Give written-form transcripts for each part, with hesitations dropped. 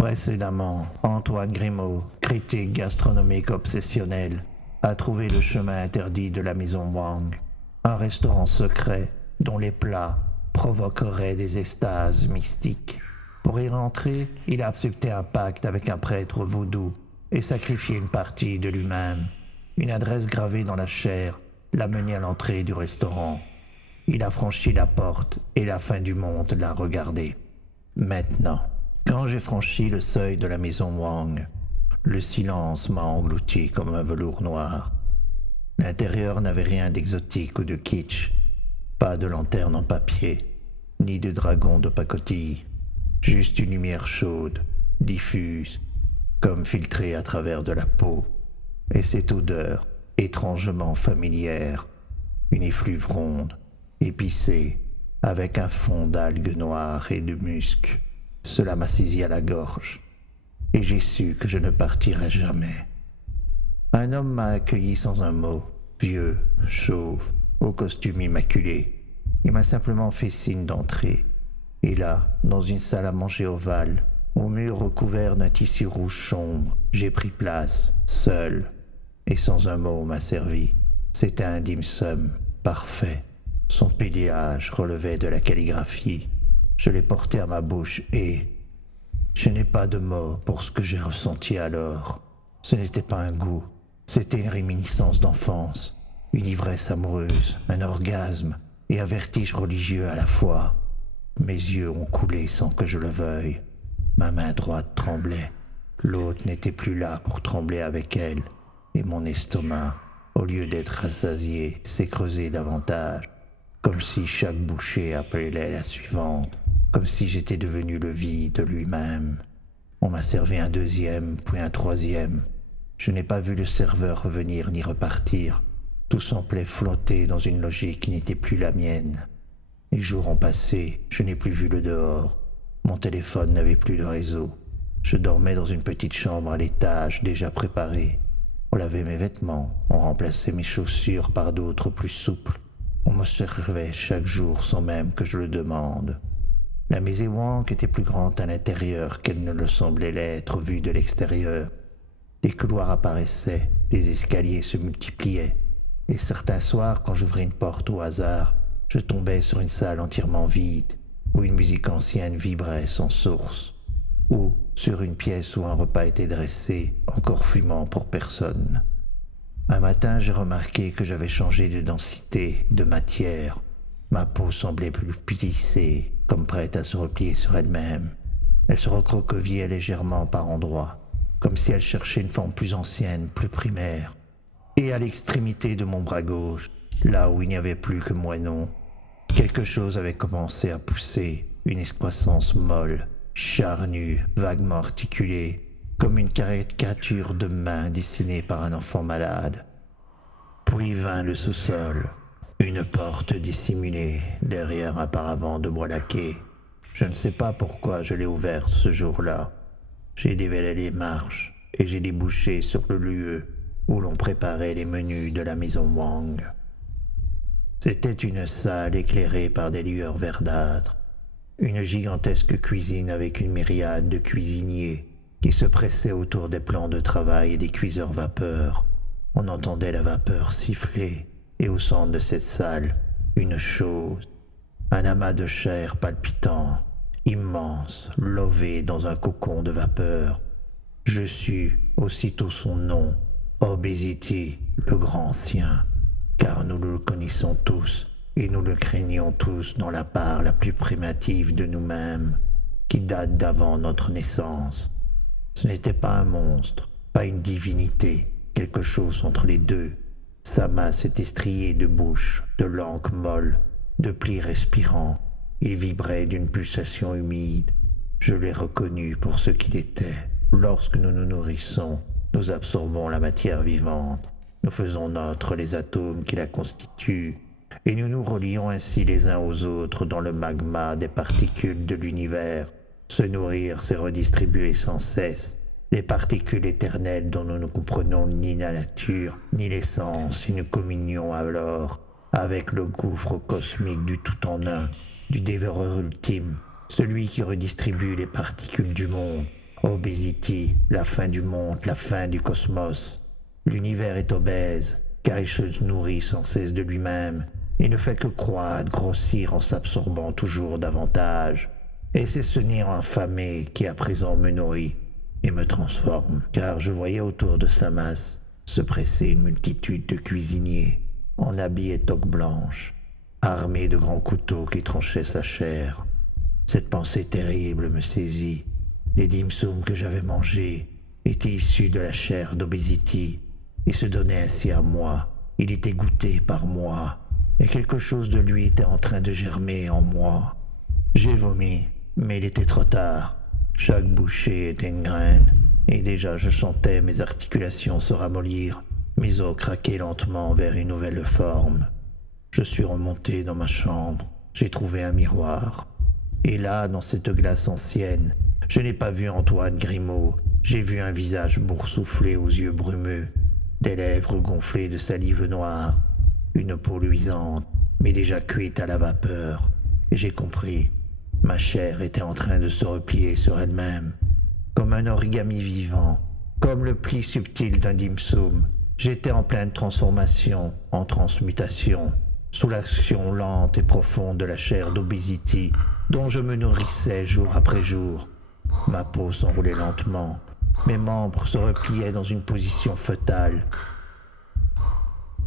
Précédemment, Antoine Grimaud, critique gastronomique obsessionnel, a trouvé le chemin interdit de la maison Wang, un restaurant secret dont les plats provoqueraient des extases mystiques. Pour y rentrer, il a accepté un pacte avec un prêtre vaudou et sacrifié une partie de lui-même. Une adresse gravée dans la chair l'a mené à l'entrée du restaurant. Il a franchi la porte et la fin du monde l'a regardé. Maintenant, quand j'ai franchi le seuil de la maison Wang, le silence m'a englouti comme un velours noir. L'intérieur n'avait rien d'exotique ou de kitsch, pas de lanterne en papier, ni de dragon de pacotille, juste une lumière chaude, diffuse, comme filtrée à travers de la peau, et cette odeur étrangement familière, une effluve ronde, épicée, avec un fond d'algues noires et de musc. Cela m'a saisi à la gorge, et j'ai su que je ne partirais jamais. Un homme m'a accueilli sans un mot, vieux, chauve, au costume immaculé. Il m'a simplement fait signe d'entrer. Et là, dans une salle à manger ovale, au mur recouvert d'un tissu rouge sombre, j'ai pris place, seul, et sans un mot on m'a servi. C'était un dim sum, parfait. Son pédillage relevait de la calligraphie. Je l'ai porté à ma bouche et... je n'ai pas de mots pour ce que j'ai ressenti alors. Ce n'était pas un goût, c'était une réminiscence d'enfance, une ivresse amoureuse, un orgasme et un vertige religieux à la fois. Mes yeux ont coulé sans que je le veuille. Ma main droite tremblait. L'autre n'était plus là pour trembler avec elle. Et mon estomac, au lieu d'être rassasié, s'est creusé davantage, comme si chaque bouchée appelait la suivante, comme si j'étais devenu le vide de lui-même. On m'a servi un deuxième, puis un troisième. Je n'ai pas vu le serveur revenir ni repartir. Tout semblait flotter dans une logique qui n'était plus la mienne. Les jours ont passé, je n'ai plus vu le dehors. Mon téléphone n'avait plus de réseau. Je dormais dans une petite chambre à l'étage déjà préparée. On lavait mes vêtements, on remplaçait mes chaussures par d'autres plus souples. On me servait chaque jour sans même que je le demande. La maison Wang était plus grande à l'intérieur qu'elle ne le semblait l'être vue de l'extérieur. Des couloirs apparaissaient, des escaliers se multipliaient, et certains soirs, quand j'ouvrais une porte au hasard, je tombais sur une salle entièrement vide, où une musique ancienne vibrait sans source, ou sur une pièce où un repas était dressé, encore fumant pour personne. Un matin, j'ai remarqué que j'avais changé de densité, de matière. Ma peau semblait plus plissée, comme prête à se replier sur elle-même. Elle se recroquevillait légèrement par endroits, comme si elle cherchait une forme plus ancienne, plus primaire. Et à l'extrémité de mon bras gauche, là où il n'y avait plus que moellons, quelque chose avait commencé à pousser, une excroissance molle, charnue, vaguement articulée, comme une caricature de main dessinée par un enfant malade. Puis vint le sous-sol, une porte dissimulée derrière un paravent de bois laqué. Je ne sais pas pourquoi je l'ai ouverte ce jour-là. J'ai dévalé les marches et j'ai débouché sur le lieu où l'on préparait les menus de la maison Wang. C'était une salle éclairée par des lueurs verdâtres, une gigantesque cuisine avec une myriade de cuisiniers qui se pressaient autour des plans de travail et des cuiseurs vapeur. On entendait la vapeur siffler, et au centre de cette salle, une chose, un amas de chair palpitant, immense, lové dans un cocon de vapeur. Je sus aussitôt son nom, Obésité, le grand sien, car nous le connaissons tous, et nous le craignons tous dans la part la plus primitive de nous-mêmes, qui date d'avant notre naissance. Ce n'était pas un monstre, pas une divinité, quelque chose entre les deux. Sa masse était striée de bouche, de langue molle, de plis respirants. Il vibrait d'une pulsation humide. Je l'ai reconnu pour ce qu'il était. Lorsque nous nous nourrissons, nous absorbons la matière vivante. Nous faisons nôtres les atomes qui la constituent, et nous nous relions ainsi les uns aux autres dans le magma des particules de l'univers. Se nourrir, c'est redistribuer sans cesse les particules éternelles dont nous ne comprenons ni la nature, ni l'essence, et nous communions alors avec le gouffre cosmique du tout en un, du dévoreur ultime, celui qui redistribue les particules du monde Obésity, la fin du monde, la fin du cosmos. L'univers est obèse, car il se nourrit sans cesse de lui-même et ne fait que croître, grossir en s'absorbant toujours davantage. Et c'est ce néant infamé qui à présent me nourrit et me transforme, car je voyais autour de sa masse se presser une multitude de cuisiniers en habits et toques blanches, armés de grands couteaux qui tranchaient sa chair. Cette pensée terrible me saisit. Les dim sum que j'avais mangés étaient issus de la chair d'Obésity et se donnaient ainsi à moi. Il était goûté par moi et quelque chose de lui était en train de germer en moi. J'ai vomi, mais il était trop tard. Chaque bouchée était une graine et déjà je sentais mes articulations se ramollir, mes os craquer lentement vers une nouvelle forme. Je suis remonté dans ma chambre, j'ai trouvé un miroir. Et là, dans cette glace ancienne, je n'ai pas vu Antoine Grimaud, j'ai vu un visage boursouflé aux yeux brumeux, des lèvres gonflées de salive noire, une peau luisante, mais déjà cuite à la vapeur. Et j'ai compris, ma chair était en train de se replier sur elle-même, comme un origami vivant, comme le pli subtil d'un dim sum. J'étais en pleine transformation, en transmutation, sous l'action lente et profonde de la chair d'Obésity, dont je me nourrissais jour après jour. Ma peau s'enroulait lentement, mes membres se repliaient dans une position fœtale.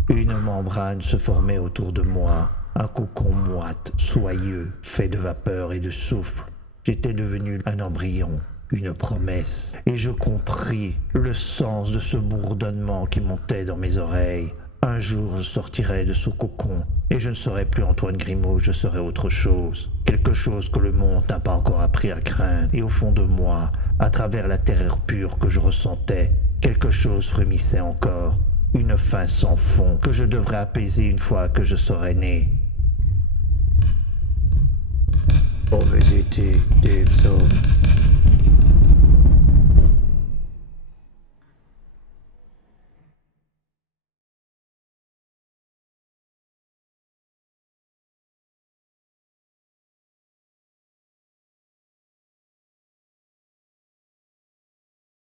Une membrane se formait autour de moi, un cocon moite, soyeux, fait de vapeur et de souffle. J'étais devenu un embryon, une promesse, et je compris le sens de ce bourdonnement qui montait dans mes oreilles. Un jour, je sortirai de ce cocon, et je ne serai plus Antoine Grimaud, je serai autre chose. Quelque chose que le monde n'a pas encore appris à craindre. Et au fond de moi, à travers la terreur pure que je ressentais, quelque chose frémissait encore. Une faim sans fond que je devrais apaiser une fois que je serai né. Obésity, dim sum.